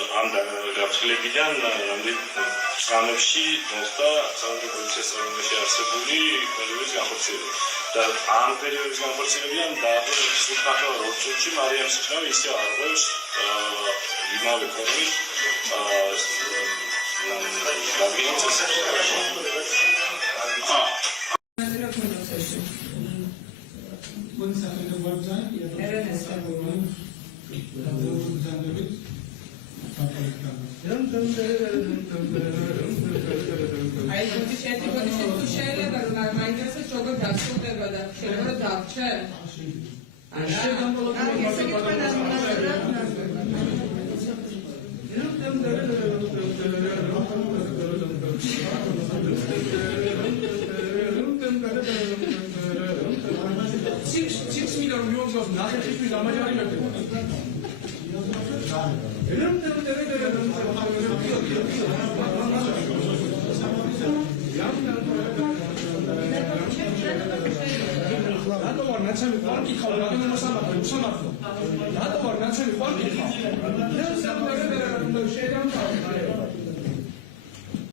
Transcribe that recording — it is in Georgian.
ამ გაფრთხილებიდან სამებში მოხდა სამხედრო პოლიციის არსებული პერიოდის განხორციელება და ამ პერიოდის განხორციელებიდან დაახლოებით 5 წუთში მარიამ სიჩნავი ისე არღვევს იმავე ფორმით აი თუ შეიძლება რომ მაინტერესებს როგორ დასრულდება და შეიძლება დავჩე? აი